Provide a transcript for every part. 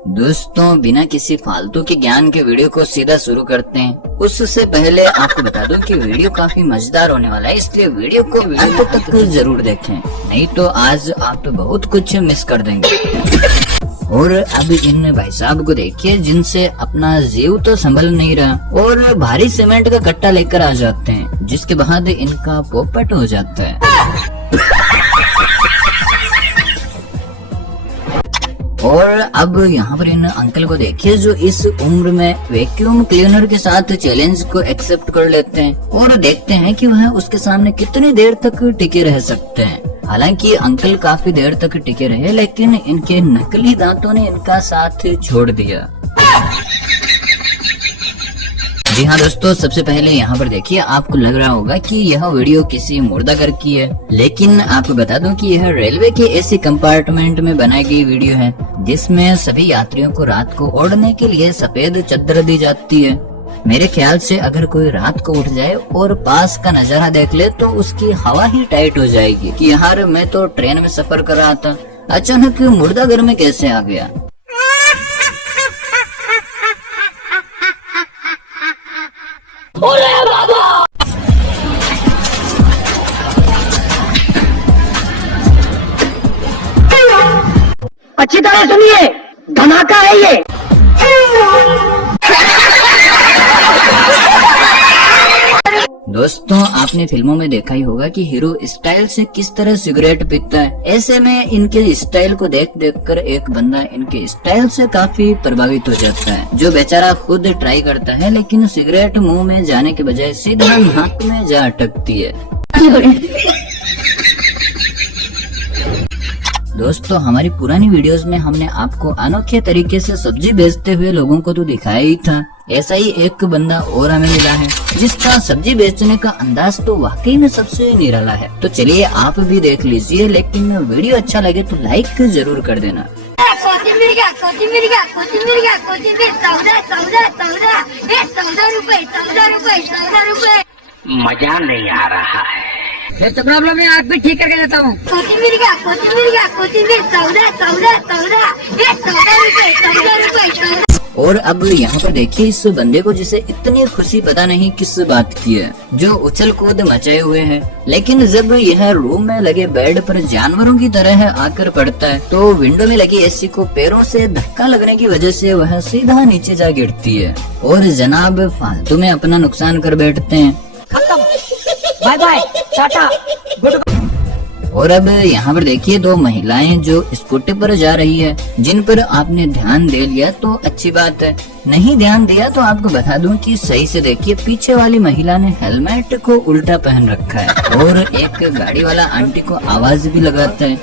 दोस्तों बिना किसी फालतू के ज्ञान के वीडियो को सीधा शुरू करते हैं। उससे पहले आपको बता दूं कि वीडियो काफी मजेदार होने वाला है, इसलिए वीडियो को अंत तक जरूर देखें, नहीं तो आज आप बहुत कुछ मिस कर देंगे। और अब इन भाई साहब को देखिए जिनसे अपना जीव तो संभल नहीं रहा और भारी सीमेंट का कट्टा लेकर आ जाते हैं, जिसके बाद इनका पोपट हो जाता है। और अब यहाँ पर इन अंकल को देखिए जो इस उम्र में वैक्यूम क्लीनर के साथ चैलेंज को एक्सेप्ट कर लेते हैं और देखते हैं कि वह उसके सामने कितनी देर तक टिके रह सकते हैं। हालांकि अंकल काफी देर तक टिके रहे, लेकिन इनके नकली दांतों ने इनका साथ छोड़ दिया। जी हाँ दोस्तों, सबसे पहले यहाँ पर देखिए आपको लग रहा होगा कि यह वीडियो किसी मुर्दाघर की है, लेकिन आपको बता दूं कि यह रेलवे के ऐसे कंपार्टमेंट में बनाई गई वीडियो है जिसमें सभी यात्रियों को रात को ओढ़ने के लिए सफेद चादर दी जाती है। मेरे ख्याल से अगर कोई रात को उठ जाए और पास का नजारा देख ले तो उसकी हवा ही टाइट हो जाएगी कि यार मैं तो ट्रेन में सफर कर रहा था, अचानक मुर्दाघर में कैसे आ गया। अच्छी तरह सुनिए, धमाका है ये। दोस्तों आपने फिल्मों में देखा ही होगा कि हीरो स्टाइल से किस तरह सिगरेट पीता है। ऐसे में इनके स्टाइल को देख कर एक बंदा इनके स्टाइल से काफी प्रभावित हो जाता है, जो बेचारा खुद ट्राई करता है लेकिन सिगरेट मुंह में जाने के बजाय सीधा नाक में जा अटकती है। दोस्तों हमारी पुरानी वीडियोस में हमने आपको अनोखे तरीके से सब्जी बेचते हुए लोगों को तो दिखाया ही था। ऐसा ही एक बंदा और हमें मिला है जिसका सब्जी बेचने का अंदाज तो वाकई में सबसे निराला है। तो चलिए आप भी देख लीजिए, लेकिन वीडियो अच्छा लगे तो लाइक जरूर कर देना। मजा नहीं आ रहा है, फिर तो प्रॉब्लम है, आज भी ठीक करके देता हूँ। और अब यहाँ पर देखिए इस बंदे को जिसे इतनी खुशी पता नहीं किस बात की है, जो उछल कूद मचाए हुए है, लेकिन जब यह रूम में लगे बेड पर जानवरों की तरह आकर पड़ता है तो विंडो में लगी एसी को पैरों से धक्का लगने की वजह से वह सीधा नीचे जा गिरती है और जनाब फालतू में अपना नुकसान कर बैठते हैं। Bye bye, tata, good. और अब यहाँ पर देखिए दो महिलाएं जो स्कूटी पर जा रही है, जिन पर आपने ध्यान दे लिया तो अच्छी बात है, नहीं ध्यान दिया तो आपको बता दूं कि सही से देखिए पीछे वाली महिला ने हेलमेट को उल्टा पहन रखा है और एक गाड़ी वाला आंटी को आवाज भी लगाता है।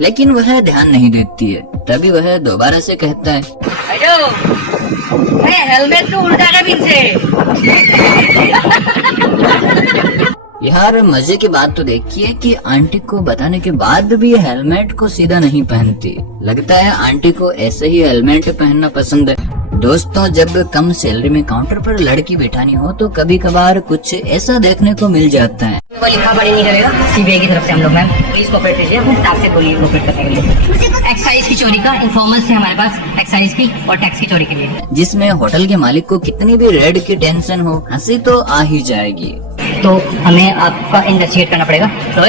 लेकिन वह ध्यान नहीं देती है, तभी वह दोबारा से कहता है हेलमेट तो उल्टा यार मजे की बात तो देखिए कि आंटी को बताने के बाद भी हेलमेट को सीधा नहीं पहनती। लगता है आंटी को ऐसे ही हेलमेट पहनना पसंद है। दोस्तों जब कम सैलरी में काउंटर पर लड़की बिठानी हो तो कभी कभार कुछ ऐसा देखने को मिल जाता है। कोई लिखा पढ़ी नहीं करेगा, सीबीआई की तरफ से हम लोग मैम प्लीज कोऑपरेट कीजिए, अपने स्टाफ से बोलिए कोऑपरेट करने के लिए। एक्साइज की चोरी का इन्फॉर्मेंस है हमारे पास, एक्साइज की और टैक्स की चोरी के लिए, जिसमें होटल के मालिक को कितनी भी रेड की टेंशन हो, हंसी तो आ ही जाएगी। तो हमें आपका इन्वेस्टिगेट करना पड़ेगा। तो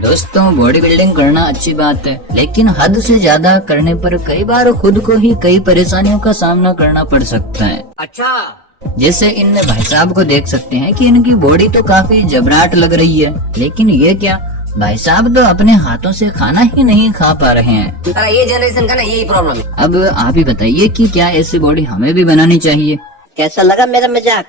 दोस्तों बॉडी बिल्डिंग करना अच्छी बात है, लेकिन हद से ज्यादा करने पर कई बार खुद को ही कई परेशानियों का सामना करना पड़ सकता है। अच्छा, जैसे इन भाई साहब को देख सकते हैं कि इनकी बॉडी तो काफी जबराट लग रही है, लेकिन ये क्या, भाई साहब तो अपने हाथों से खाना ही नहीं खा पा रहे हैं। ये जनरेशन का ना यही प्रॉब्लम है। अब आप ही बताइए कि क्या ऐसी बॉडी हमें भी बनानी चाहिए। कैसा लगा मेरा मजाक?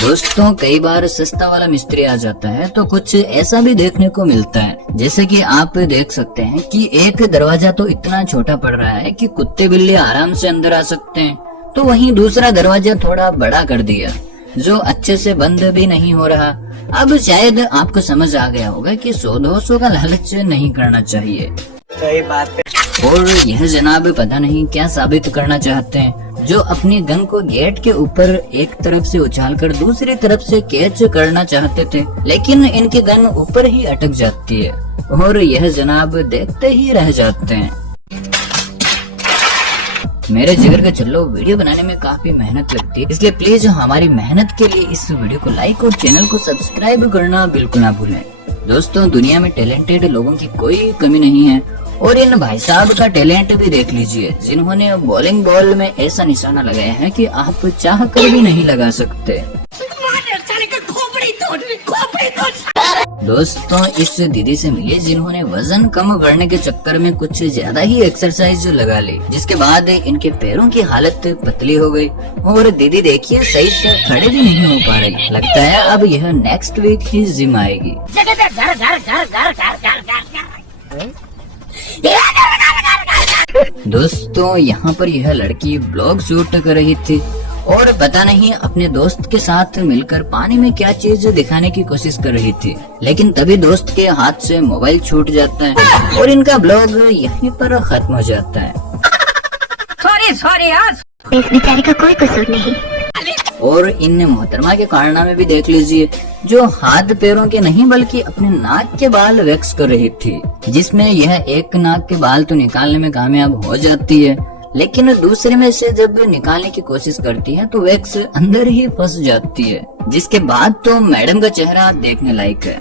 दोस्तों कई बार सस्ता वाला मिस्त्री आ जाता है तो कुछ ऐसा भी देखने को मिलता है, जैसे कि आप देख सकते हैं कि एक दरवाजा तो इतना छोटा पड़ रहा है कि कुत्ते बिल्ली आराम से अंदर आ सकते हैं, तो वहीं दूसरा दरवाजा थोड़ा बड़ा कर दिया जो अच्छे से बंद भी नहीं हो रहा अब शायद आपको समझ आ गया होगा कि 100-200 का लालच नहीं करना चाहिए। सही बात है। और यह जनाब पता नहीं क्या साबित करना चाहते हैं, जो अपनी गन को गेट के ऊपर एक तरफ से उछालकर दूसरी तरफ से कैच करना चाहते थे, लेकिन इनकी गन ऊपर ही अटक जाती है और यह जनाब देखते ही रह जाते हैं। मेरे जिगर के चलो, वीडियो बनाने में काफी मेहनत लगती है, इसलिए प्लीज हमारी मेहनत के लिए इस वीडियो को लाइक और चैनल को सब्सक्राइब करना बिल्कुल ना भूलें। दोस्तों, दुनिया में टैलेंटेड लोगों की कोई कमी नहीं है और इन भाई साहब का टैलेंट भी देख लीजिए, जिन्होंने बॉलिंग बॉल में ऐसा निशाना लगाया है कि आप चाह कर भी नहीं लगा सकते। दोस्तों, इस दीदी से मिले जिन्होंने वजन कम करने के चक्कर में कुछ ज्यादा ही एक्सरसाइज लगा ली, जिसके बाद इनके पैरों की हालत पतली हो गई और दीदी देखिए सही से खड़े भी नहीं हो पा रही। लगता है अब यह नेक्स्ट वीक ही जिम आएगी। दोस्तों, यहाँ पर यह लड़की ब्लॉग शूट कर रही थी और पता नहीं अपने दोस्त के साथ मिलकर पानी में क्या चीज दिखाने की कोशिश कर रही थी, लेकिन तभी दोस्त के हाथ से मोबाइल छूट जाता है और इनका ब्लॉग यहीं पर खत्म हो जाता है। सॉरी यार, इस बेचारे का कोई कसूर नहीं। और इन मोहतरमा के कारनामे भी देख लीजिए, जो हाथ पैरों के नहीं बल्कि अपने नाक के बाल वैक्स कर रही थी, जिसमें यह एक नाक के बाल तो निकालने में कामयाब हो जाती है, लेकिन दूसरे में से जब निकालने की कोशिश करती है तो वैक्स अंदर ही फंस जाती है, जिसके बाद तो मैडम का चेहरा देखने लायक है।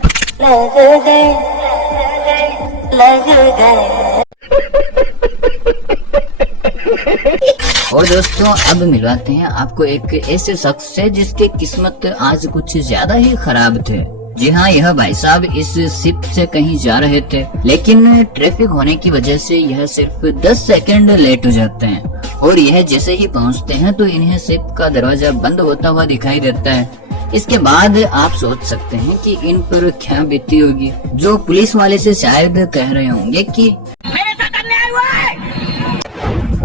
और दोस्तों, अब मिलवाते हैं आपको एक ऐसे शख्स से जिसकी किस्मत आज कुछ ज्यादा ही खराब थे। जी हाँ, यह भाई साहब इस शिप से कहीं जा रहे थे, लेकिन ट्रैफिक होने की वजह से यह सिर्फ 10 सेकंड लेट हो जाते हैं और यह जैसे ही पहुंचते हैं तो इन्हें शिप का दरवाजा बंद होता हुआ दिखाई देता है। इसके बाद आप सोच सकते हैं कि इन पर क्या बीती होगी, जो पुलिस वाले से शायद कह रहे होंगे कि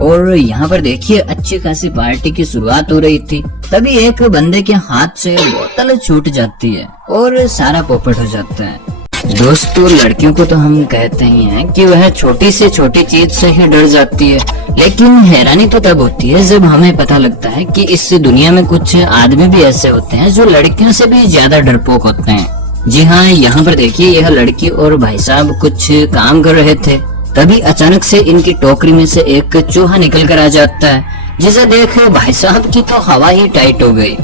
और यहाँ पर देखिए अच्छी खासी पार्टी की शुरुआत हो रही थी, तभी एक बंदे के हाथ से बोतल छूट जाती है और सारा पोपट हो जाता है। दोस्तों, लड़कियों को तो हम कहते ही हैं कि वह छोटी से छोटी चीज से ही डर जाती है, लेकिन हैरानी तो तब होती है जब हमें पता लगता है कि इस दुनिया में कुछ आदमी भी ऐसे होते हैं जो लड़कियों से भी ज्यादा डरपोक होते हैं। जी हाँ, यहाँ पर देखिए यह लड़की और भाई साहब कुछ काम कर रहे थे, तभी अचानक से इनकी टोकरी में से एक चूहा निकल कर आ जाता है, जिसे देख भाई साहब की तो हवा ही टाइट हो गई।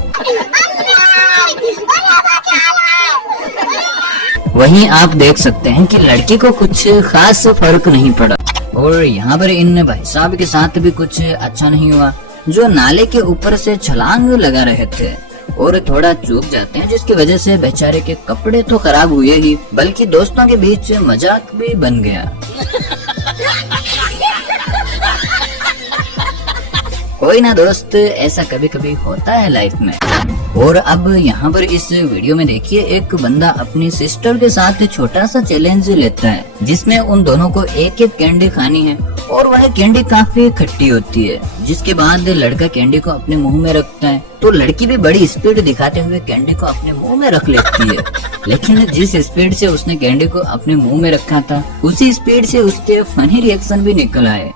वहीं आप देख सकते हैं कि लड़की को कुछ खास फर्क नहीं पड़ा और यहाँ पर इन भाई साहब के साथ भी कुछ अच्छा नहीं हुआ, जो नाले के ऊपर से छलांग लगा रहे थे और थोड़ा चूक जाते हैं, जिसकी वजह से बेचारे के कपड़े तो खराब हुए ही बल्कि दोस्तों के बीच मजाक भी बन गया। कोई ना दोस्त, ऐसा कभी कभी होता है लाइफ में। और अब यहाँ पर इस वीडियो में देखिए एक बंदा अपनी सिस्टर के साथ छोटा सा चैलेंज लेता है, जिसमें उन दोनों को एक एक कैंडी खानी है और वह कैंडी काफी खट्टी होती है, जिसके बाद लड़का कैंडी को अपने मुंह में रखता है तो लड़की भी बड़ी स्पीड दिखाते हुए कैंडी को अपने मुंह में रख लेती है, लेकिन जिस स्पीड से उसने कैंडी को अपने मुंह में रखा था उसी स्पीड से उसके फनी रिएक्शन भी निकल आए।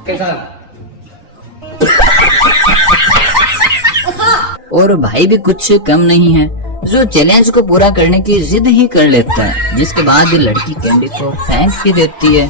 और भाई भी कुछ कम नहीं है, जो चैलेंज को पूरा करने की जिद ही कर लेता है, जिसके बाद लड़की कैंडी को फेंक के देती है।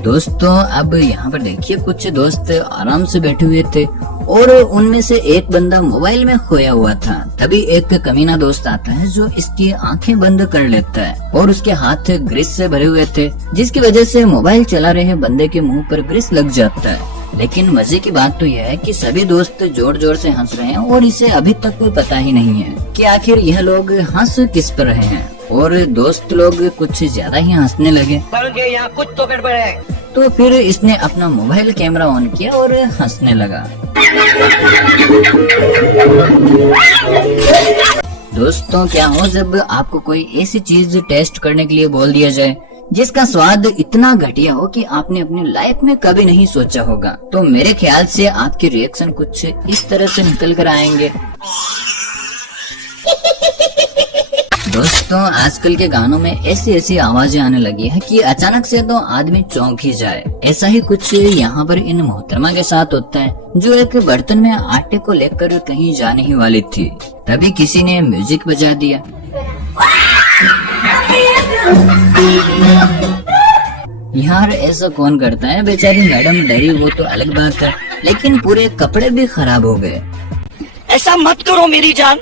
दोस्तों, अब यहाँ पर देखिए कुछ दोस्त आराम से बैठे हुए थे और उनमें से एक बंदा मोबाइल में खोया हुआ था, तभी एक कमीना दोस्त आता है जो इसकी आंखें बंद कर लेता है और उसके हाथ ग्रीस से भरे हुए थे, जिसकी वजह से मोबाइल चला रहे बंदे के मुंह पर ग्रीस लग जाता है। लेकिन मजे की बात तो यह है कि सभी दोस्त जोर जोर से हंस रहे हैं और इसे अभी तक कोई पता ही नहीं है कि आखिर यह लोग हंस किस पर रहे हैं, और दोस्त लोग कुछ ज्यादा ही हंसने लगे। यहाँ कुछ तो गड़बड़ है। तो फिर इसने अपना मोबाइल कैमरा ऑन किया और हंसने लगा। दोस्तों, क्या हो जब आपको कोई ऐसी चीज टेस्ट करने के लिए बोल दिया जाए जिसका स्वाद इतना घटिया हो कि आपने अपनी लाइफ में कभी नहीं सोचा होगा, तो मेरे ख्याल से आपके रिएक्शन कुछ इस तरह से निकल कर आएंगे। दोस्तों आजकल के गानों में ऐसी ऐसी आवाजें आने लगी है कि अचानक से तो आदमी चौंक ही जाए। ऐसा ही कुछ यहाँ पर इन मोहतरमा के साथ होता है, जो एक बर्तन में आटे को लेकर कहीं जाने ही वाली थी। तभी किसी ने म्यूजिक बजा दिया। यार ऐसा कौन करता है, बेचारी मैडम डरी वो तो अलग बात है, लेकिन पूरे कपड़े भी खराब हो गए। ऐसा मत करो मेरी जान,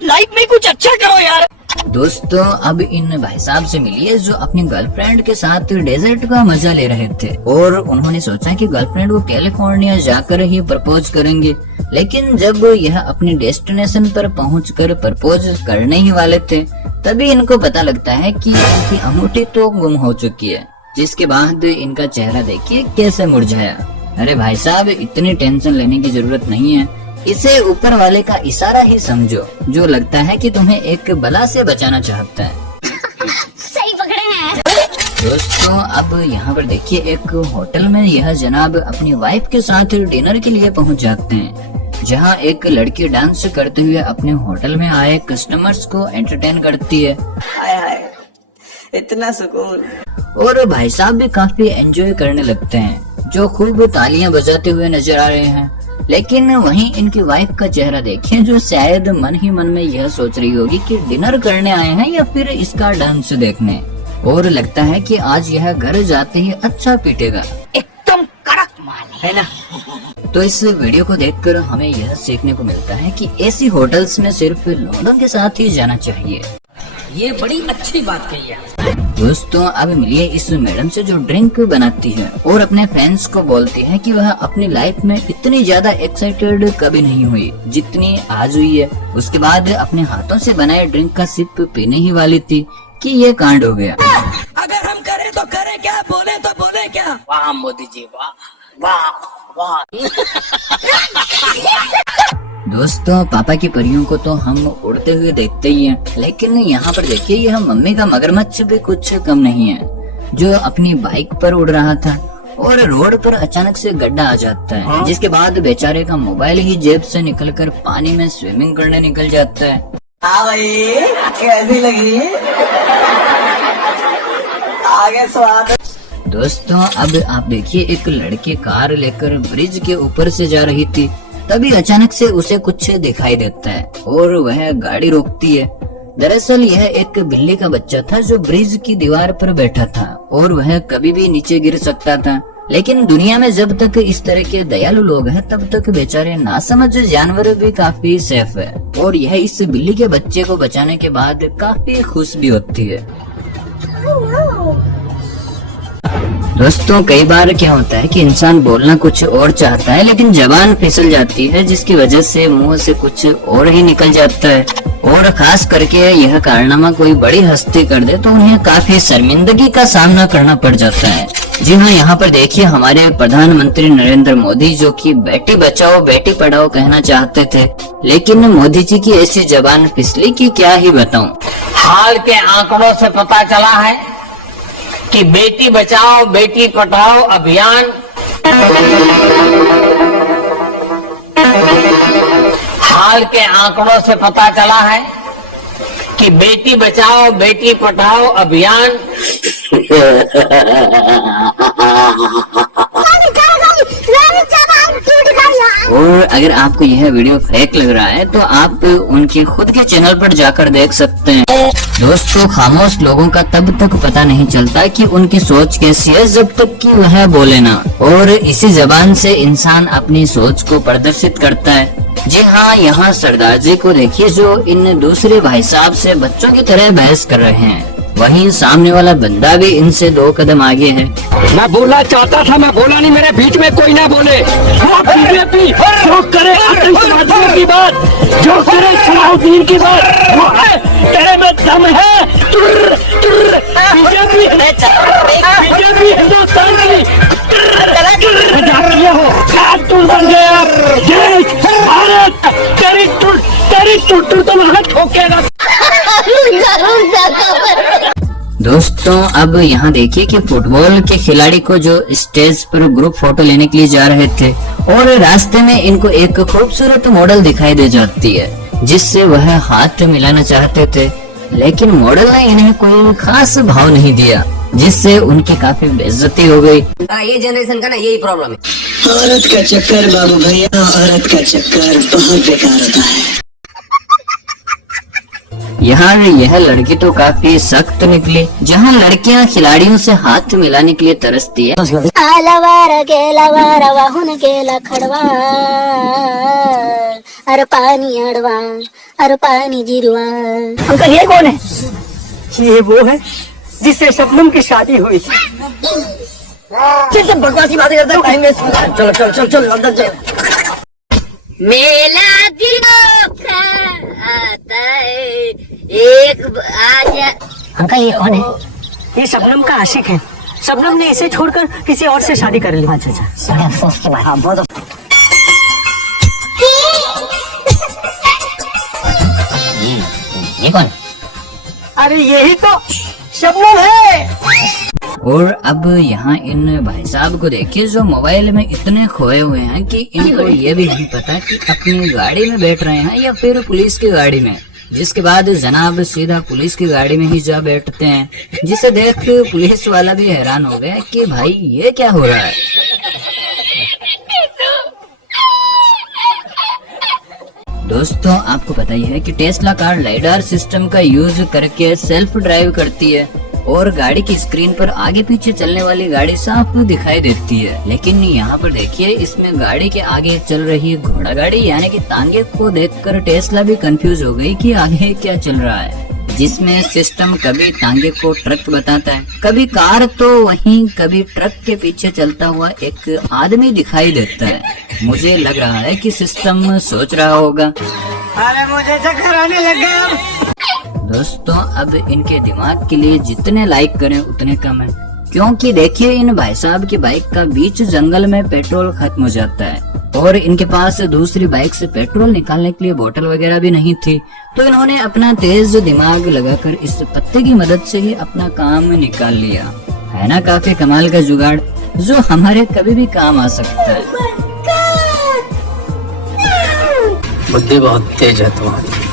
लाइफ में कुछ अच्छा करो यार। दोस्तों अब इन भाई साहब से मिलिए जो अपनी गर्लफ्रेंड के साथ डेजर्ट का मजा ले रहे थे, और उन्होंने सोचा कि गर्लफ्रेंड को कैलिफोर्निया जाकर ही प्रपोज करेंगे। लेकिन जब यह अपनी डेस्टिनेशन पर पहुंचकर प्रपोज करने ही वाले थे, तभी इनको पता लगता है कि इनकी अंगूठी तो गुम हो चुकी है। जिसके बाद इनका चेहरा देखिए कैसे मुरझाया। अरे भाई साहब इतनी टेंशन लेने की जरूरत नहीं है, इसे ऊपर वाले का इशारा ही समझो, जो लगता है कि तुम्हें एक बला से बचाना चाहता है। सही पकड़े हैं। दोस्तों अब यहाँ पर देखिए एक होटल में यह जनाब अपनी वाइफ के साथ डिनर के लिए पहुँच जाते हैं, जहाँ एक लड़की डांस करते हुए अपने होटल में आए कस्टमर्स को एंटरटेन करती है। हाय हाय, इतना सुकून। और भाई साहब भी काफी एंजॉय करने लगते हैं, जो खूब तालियां बजाते हुए नजर आ रहे हैं। लेकिन वहीं इनकी वाइफ का चेहरा देखिए, जो शायद मन ही मन में यह सोच रही होगी कि डिनर करने आए हैं या फिर इसका डांस देखने, और लगता है कि आज यह घर जाते ही अच्छा पीटेगा। एकदम कड़क माल है ना। तो इस वीडियो को देखकर हमें यह सीखने को मिलता है कि ऐसी होटल्स में सिर्फ लोगों के साथ ही जाना चाहिए। ये बड़ी अच्छी बात कही है। दोस्तों अब मिलिए इस मैडम से जो ड्रिंक बनाती है और अपने फैंस को बोलती है कि वह अपनी लाइफ में इतनी ज्यादा एक्साइटेड कभी नहीं हुई जितनी आज हुई है। उसके बाद अपने हाथों से बनाए ड्रिंक का सिप पीने ही वाली थी कि ये कांड हो गया। अगर हम करें तो करें क्या, बोले तो बोले क्या। वाह मोदी जी वाह वाह वाह। दोस्तों पापा की परियों को तो हम उड़ते हुए देखते ही हैं, लेकिन यहाँ पर देखिए यह मम्मी का मगरमच्छ भी कुछ कम नहीं है, जो अपनी बाइक पर उड़ रहा था और रोड पर अचानक से गड्ढा आ जाता है, जिसके बाद बेचारे का मोबाइल ही जेब से निकलकर पानी में स्विमिंग करने निकल जाता है। हाँ भाई कैसी लगी, आगे स्वाद। दोस्तों अब आप देखिए एक लड़की कार लेकर ब्रिज के ऊपर से जा रही थी, तभी अचानक से उसे कुछ दिखाई देता है और वह गाड़ी रोकती है। दरअसल यह एक बिल्ली का बच्चा था जो ब्रिज की दीवार पर बैठा था और वह कभी भी नीचे गिर सकता था। लेकिन दुनिया में जब तक इस तरह के दयालु लोग हैं तब तक बेचारे नासमझ जानवर भी काफी सेफ है, और यह इस बिल्ली के बच्चे को बचाने के बाद काफी खुश भी होती है। दोस्तों कई बार क्या होता है कि इंसान बोलना कुछ और चाहता है लेकिन जबान फिसल जाती है, जिसकी वजह से मुंह से कुछ और ही निकल जाता है, और खास करके यह कारनामा कोई बड़ी हस्ती कर दे तो उन्हें काफी शर्मिंदगी का सामना करना पड़ जाता है। जी हाँ, यहाँ पर देखिए हमारे प्रधानमंत्री नरेंद्र मोदी जो कि बेटी बचाओ बेटी पढ़ाओ कहना चाहते थे, लेकिन मोदी जी की ऐसी जबान फिसली कि क्या ही बताऊं। हाल के आंकड़ों से पता चला है कि बेटी बचाओ बेटी पढ़ाओ अभियान हाल के आंकड़ों से पता चला है कि बेटी बचाओ बेटी पढ़ाओ अभियान और अगर आपको यह वीडियो फेक लग रहा है तो आप उनके खुद के चैनल पर जाकर देख सकते हैं। दोस्तों खामोश लोगों का तब तक पता नहीं चलता कि उनकी सोच कैसी है जब तक कि वह बोले ना, और इसी जबान से इंसान अपनी सोच को प्रदर्शित करता है। जी हाँ, यहाँ सरदार जी को देखिए जो इन दूसरे भाई साहब से बच्चों की तरह बहस कर रहे हैं, वहीं सामने वाला बंदा भी इनसे 2 कदम आगे है। मैं बोलना चाहता था, मैं बोला नहीं, मेरे बीच में कोई ना बोले। वो बीजेपी जो करे आतंकवादियों की बात, जो करे सलाउद्दीन की बात, वो है तेरे में दम है। बीजेपी हिंदुस्तान की हो तुम बन गए आप। भारत तेरी टुट तो वहां ठोकेगा। दोस्तों अब यहाँ देखिए कि फुटबॉल के खिलाड़ी को जो स्टेज पर ग्रुप फोटो लेने के लिए जा रहे थे और रास्ते में इनको एक खूबसूरत मॉडल दिखाई दे जाती है जिससे वह हाथ मिलाना चाहते थे, लेकिन मॉडल ने इन्हें कोई खास भाव नहीं दिया, जिससे उनकी काफी बेइज्जती हो गई। ये जनरेशन का ना यही प्रॉब्लम है। औरत का चक्कर बाबू भैया, औरत का चक्कर बहुत बेकार होता है। यहाँ यह लड़की तो काफी सख्त निकली, जहाँ लड़कियाँ खिलाड़ियों से हाथ मिलाने के लिए तरसती है। आलवार गेलावार वाहुन गेला खड़वा, अरे पानी अड़वा, अरे पानी जिरवा। अंकल ये कौन है? ये वो है जिससे शबनम की शादी हुई थी। चल चल बकवासी बातें करता हूँ। चलो चलो चलो चलो अंदर चलो। मेला दिनों का आता है एक आजा। अंकल ये कौन है? ये शबनम का आशिक है। शबनम ने इसे छोड़कर किसी और से शादी कर ली। अच्छा अच्छा, बड़े अफसोस की बात। हाँ बहुत ये कौन? अरे यही तो शबनम है। और अब यहाँ इन भाई साहब को देखिए, जो मोबाइल में इतने खोए हुए हैं कि इनको ये भी नहीं पता कि अपनी गाड़ी में बैठ रहे हैं या फिर पुलिस की गाड़ी में। जिसके बाद जनाब सीधा पुलिस की गाड़ी में ही जा बैठते हैं, जिसे देख पुलिस वाला भी हैरान हो गया कि भाई ये क्या हो रहा है। दोस्तों आपको पता ही है कि टेस्ला कार लाइडार सिस्टम का यूज करके सेल्फ ड्राइव करती है और गाड़ी की स्क्रीन पर आगे पीछे चलने वाली गाड़ी साफ दिखाई देती है। लेकिन यहाँ पर देखिए, इसमें गाड़ी के आगे चल रही घोड़ा गाड़ी यानी कि तांगे को देखकर टेस्ला भी कंफ्यूज हो गई कि आगे क्या चल रहा है, जिसमें सिस्टम कभी तांगे को ट्रक बताता है, कभी कार, तो वहीं कभी ट्रक के पीछे चलता हुआ एक आदमी दिखाई देता है। मुझे लग रहा है कि सिस्टम सोच रहा होगा, अरे मुझे चक्कर आने लग गया। दोस्तों अब इनके दिमाग के लिए जितने लाइक करें उतने कम है, क्योंकि देखिए इन भाई साहब की बाइक का बीच जंगल में पेट्रोल खत्म हो जाता है और इनके पास दूसरी बाइक से पेट्रोल निकालने के लिए बोतल वगैरह भी नहीं थी, तो इन्होंने अपना तेज दिमाग लगाकर इस पत्ते की मदद से ही अपना काम निकाल लिया। है ना काफी कमाल का जुगाड़, जो हमारे कभी भी काम आ सकता है। बुद्धि बहुत तेज है तुम्हारी।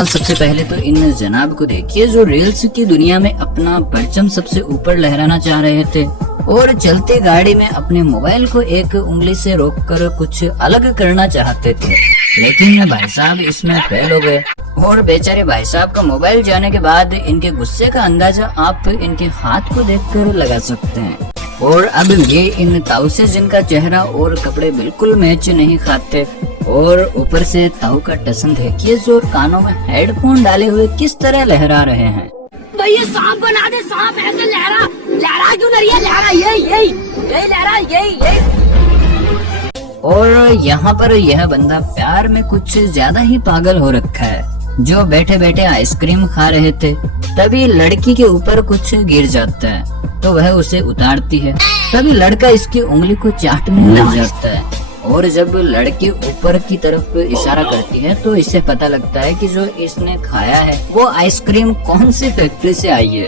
अब सबसे पहले तो इन जनाब को देखिए, जो रील्स की दुनिया में अपना परचम सबसे ऊपर लहराना चाह रहे थे और चलती गाड़ी में अपने मोबाइल को एक उंगली से रोककर कुछ अलग करना चाहते थे, लेकिन भाई साहब इसमें फेल हो गए। और बेचारे भाई साहब का मोबाइल जाने के बाद इनके गुस्से का अंदाजा आप इनके हाथ को देखकर लगा सकते हैं। और अब ये इन ताऊ से जिनका चेहरा और कपड़े बिल्कुल मैच नहीं खाते, और ऊपर से ताऊ का टसन देखिए, जो कानों में हेडफोन डाले हुए किस तरह लहरा रहे हैं। तो ये सांप बना दे, सांप ऐसे लहरा लहरा क्यों नहीं है? लहरा यही लहरा यही। और यहाँ पर यह बंदा प्यार में कुछ ज्यादा ही पागल हो रखा है, जो बैठे बैठे आइसक्रीम खा रहे थे, तभी लड़की के ऊपर कुछ गिर जाता है तो वह उसे उतारती है, तभी लड़का इसकी उंगली को चाटने लग जाता है। और जब लड़की ऊपर की तरफ इशारा करती है तो इससे पता लगता है कि जो इसने खाया है वो आइसक्रीम कौन सी फैक्ट्री से आई है।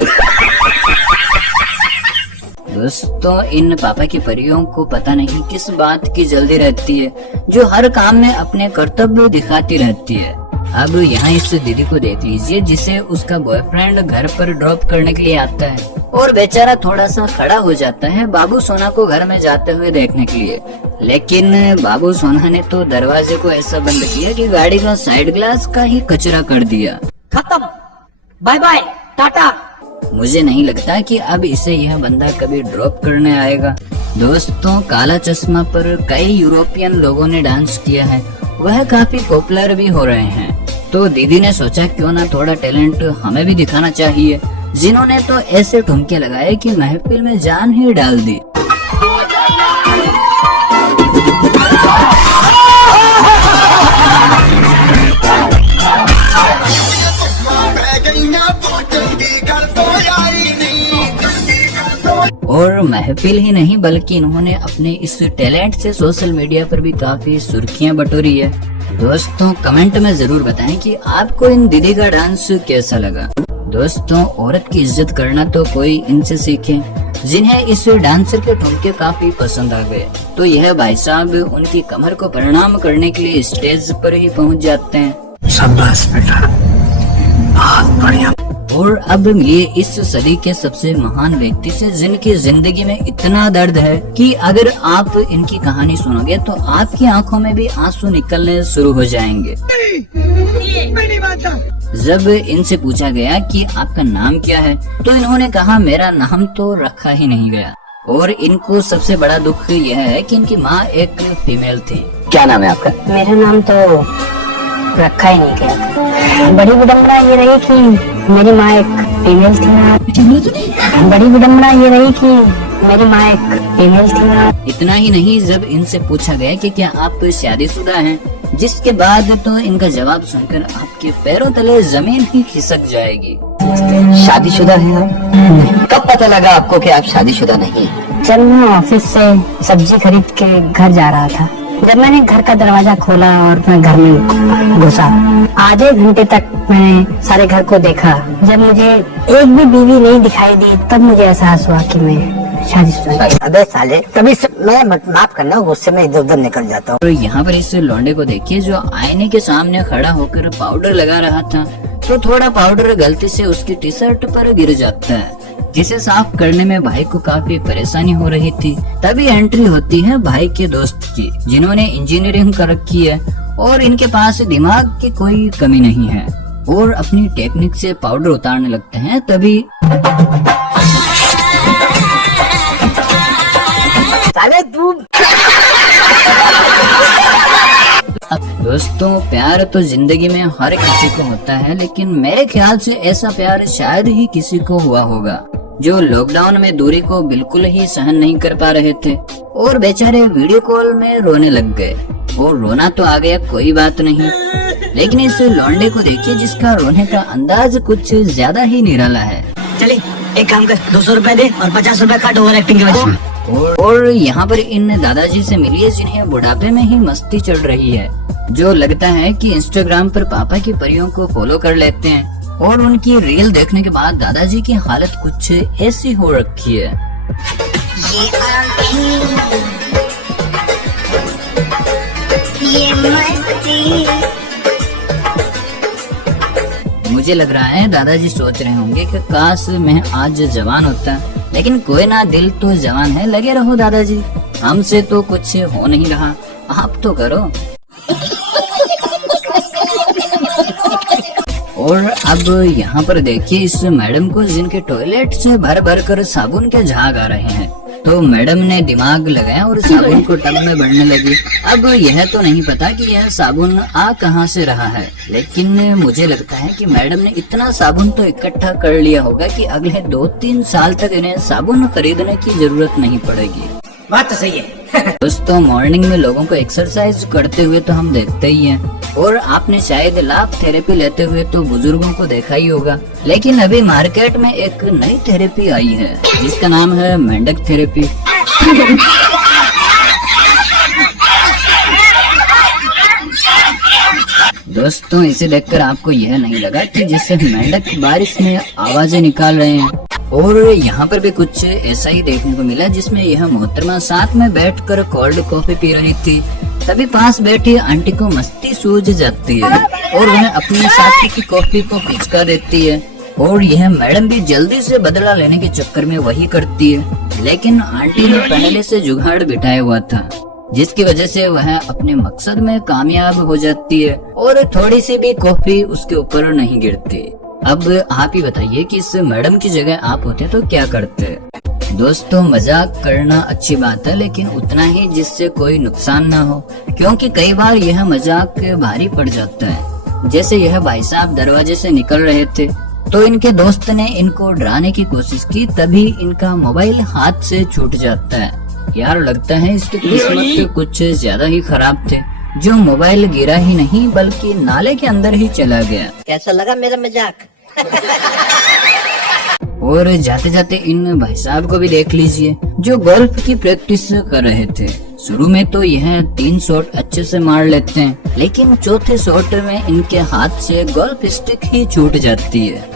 दोस्तों इन पापा की परियों को पता नहीं किस बात की जल्दी रहती है, जो हर काम में अपने कर्तव्य दिखाती रहती है। अब यहाँ इस दीदी को देख लीजिए, जिसे उसका बॉयफ्रेंड घर पर ड्रॉप करने के लिए आता है और बेचारा थोड़ा सा खड़ा हो जाता है बाबू सोना को घर में जाते हुए देखने के लिए, लेकिन बाबू सोना ने तो दरवाजे को ऐसा बंद किया कि गाड़ी का साइड ग्लास का ही कचरा कर दिया। खत्म, बाय बाय, टाटा। मुझे नहीं लगता कि अब इसे यह बंदा कभी ड्रॉप करने आएगा। दोस्तों काला चश्मा पर कई यूरोपियन लोगों ने डांस किया है, वह काफी पॉपुलर भी हो रहे हैं, तो दीदी ने सोचा क्यों ना थोड़ा टैलेंट हमें भी दिखाना चाहिए, जिन्होंने तो ऐसे ठुमके लगाए कि महफिल में जान ही डाल दी। और महफिल ही नहीं बल्कि इन्होंने अपने इस टैलेंट से सोशल मीडिया पर भी काफी सुर्खियां बटोरी है। दोस्तों कमेंट में जरूर बताएं कि आपको इन दीदी का डांस कैसा लगा। दोस्तों औरत की इज्जत करना तो कोई इनसे सीखे, जिन्हें इस डांसर के ठुमके काफी पसंद आ गए, तो यह भाई साहब उनकी कमर को प्रणाम करने के लिए स्टेज पर ही पहुंच जाते हैं। शाबाश बेटा, बहुत बढ़िया। और अब ये इस सदी के सबसे महान व्यक्ति से जिनकी जिंदगी में इतना दर्द है कि अगर आप इनकी कहानी सुनोगे तो आपकी आंखों में भी आंसू निकलने शुरू हो जाएंगे। जब इनसे पूछा गया कि आपका नाम क्या है तो इन्होंने कहा मेरा नाम तो रखा ही नहीं गया। और इनको सबसे बड़ा दुख यह है कि इनकी माँ एक फीमेल थी। क्या नाम है आपका? मेरा नाम तो रखा ही नहीं गया। बड़ी विडम्बना ये रही कि मेरी माँ एक फीमेल थी। बड़ी विडम्बना ये रही कि मेरी माँ एक फीमेल थी। इतना ही नहीं, जब इनसे पूछा गया कि क्या आप शादीशुदा हैं, जिसके बाद तो इनका जवाब सुनकर आपके पैरों तले जमीन ही खिसक जाएगी। शादीशुदा है आप? कब पता लगा आपको कि आप शादीशुदा नहीं? जब मैं ऑफिस से सब्जी खरीद के घर जा रहा था, जब मैंने घर का दरवाजा खोला और मैं घर में घुसा, आधे घंटे तक मैंने सारे घर को देखा। जब मुझे एक भी बीवी नहीं दिखाई दी तब मुझे एहसास हुआ कि मैं शादीशुदा। अबे साले, कभी मैं माफ करना, गुस्से में इधर उधर निकल जाता हूँ। और यहाँ पर इस लौंडे को देखिए जो आईने के सामने खड़ा होकर पाउडर लगा रहा था, तो थोड़ा पाउडर गलती से उसकी टी शर्ट पर गिर जाता है, जिसे साफ करने में भाई को काफी परेशानी हो रही थी। तभी एंट्री होती है भाई के दोस्त की, जिन्होंने इंजीनियरिंग कर रखी है और इनके पास दिमाग की कोई कमी नहीं है, और अपनी टेक्निक से पाउडर उतारने लगते हैं। तभी साले तू दोस्तों, प्यार तो जिंदगी में हर किसी को होता है, लेकिन मेरे ख्याल से ऐसा प्यार शायद ही किसी को हुआ होगा जो लॉकडाउन में दूरी को बिल्कुल ही सहन नहीं कर पा रहे थे और बेचारे वीडियो कॉल में रोने लग गए। और रोना तो आ गया, कोई बात नहीं, लेकिन इस लौंडे को देखिए जिसका रोने का अंदाज कुछ ज्यादा ही निराला है। चले एक काम कर, 200 रुपए दे और 50 रुपए काट ओवर एक्टिंग के वजह। और यहाँ पर इन दादाजी से मिलिए जिन्हें बुढ़ापे में ही मस्ती चढ़ रही है, जो लगता है कि इंस्टाग्राम पर पापा की परियों को फॉलो कर लेते हैं। और उनकी रील देखने के बाद दादाजी की हालत कुछ ऐसी हो रखी है। मुझे लग रहा है दादाजी सोच रहे होंगे कि काश मैं आज जवान होता, लेकिन कोई ना, दिल तो जवान है। लगे रहो दादाजी, हमसे तो कुछ हो नहीं रहा, आप तो करो। और अब यहाँ पर देखिए इस मैडम को, जिनके टॉयलेट से भर भर कर साबुन के झाग आ रहे हैं। तो मैडम ने दिमाग लगाया और साबुन को टब में भरने लगी। अब यह तो नहीं पता कि यह साबुन आ कहां से रहा है, लेकिन मुझे लगता है कि मैडम ने इतना साबुन तो इकट्ठा कर लिया होगा कि अगले 2-3 साल तक इन्हें साबुन खरीदने की जरूरत नहीं पड़ेगी। बात तो सही है। दोस्तों, मॉर्निंग में लोगों को एक्सरसाइज करते हुए तो हम देखते ही हैं, और आपने शायद लाफ थेरेपी लेते हुए तो बुजुर्गों को देखा ही होगा। लेकिन अभी मार्केट में एक नई थेरेपी आई है जिसका नाम है मेंढक थेरेपी। दोस्तों, इसे देखकर आपको यह नहीं लगा कि जैसे मेंढक बारिश में आवाजें निकाल रहे हैं? और यहाँ पर भी कुछ ऐसा ही देखने को मिला, जिसमें यह मोहतरमा साथ में बैठकर कोल्ड कॉफी पी रही थी। तभी पास बैठी आंटी को मस्ती सूझ जाती है और वह अपने साथी की कॉफी को पिचका देती है। और यह मैडम भी जल्दी से बदला लेने के चक्कर में वही करती है, लेकिन आंटी ने पहले से जुगाड़ बिठाया हुआ था, जिसकी वजह से वह अपने मकसद में कामयाब हो जाती है और थोड़ी सी भी कॉफी उसके ऊपर नहीं गिरती। अब आप ही बताइए कि इस मैडम की जगह आप होते तो क्या करते? दोस्तों, मजाक करना अच्छी बात है, लेकिन उतना ही जिससे कोई नुकसान ना हो, क्योंकि कई बार यह मजाक भारी पड़ जाता है। जैसे यह भाई साहब दरवाजे से निकल रहे थे तो इनके दोस्त ने इनको डराने की कोशिश की, तभी इनका मोबाइल हाथ से छूट जाता है। यार, लगता है इसकी किस्मत कुछ ज्यादा ही खराब थे, जो मोबाइल गिरा ही नहीं बल्कि नाले के अंदर ही चला गया। कैसा लगा मेरा मजाक? और जाते जाते इन भाई साहब को भी देख लीजिए, जो गोल्फ की प्रैक्टिस कर रहे थे। शुरू में तो यह 3 शॉट अच्छे से मार लेते हैं, लेकिन चौथे शॉट में इनके हाथ से गोल्फ स्टिक ही छूट जाती है।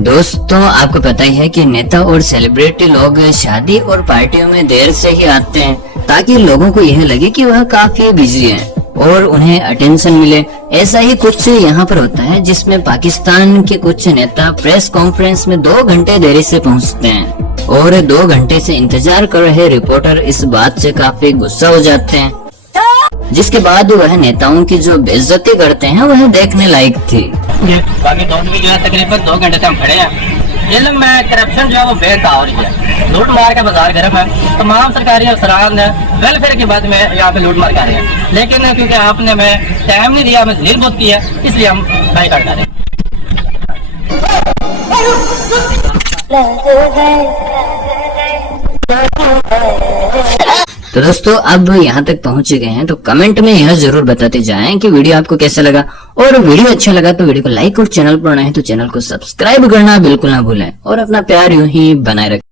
दोस्तों, आपको पता ही है कि नेता और सेलिब्रिटी लोग शादी और पार्टियों में देर से ही आते हैं, ताकि लोगों को यह लगे कि वह काफी बिजी हैं। और उन्हें अटेंशन मिले। ऐसा ही कुछ यहाँ पर होता है जिसमें पाकिस्तान के कुछ नेता प्रेस कॉन्फ्रेंस में 2 घंटे देरी से पहुँचते हैं और 2 घंटे से इंतजार कर रहे रिपोर्टर इस बात से काफी गुस्सा हो जाते हैं, जिसके बाद वह नेताओं की जो बेइज्जती करते हैं वह देखने लायक थी। बाकी दोस्त भी जो है तकरीबन 2 घंटे से हम खड़े हैं। जेल में करप्शन जो है वो बेहद हो रही है, लूट मार का बाजार गर्म है। तमाम सरकारी अफसरान ने वेलफेयर की बात में यहाँ पे लूट मार कर रहे हैं, लेकिन क्योंकि आपने हमें टाइम नहीं दिया, हमें जलील बहुत किया, इसलिए हम बाइकाट कर रहे हैं। तो दोस्तों अब यहाँ तक पहुँच गए हैं तो कमेंट में यह जरूर बताते जाएं कि वीडियो आपको कैसा लगा, और वीडियो अच्छा लगा तो वीडियो को लाइक और चैनल पर नए हैं तो चैनल को सब्सक्राइब करना बिल्कुल ना भूलें और अपना प्यार यूं ही बनाए रखें।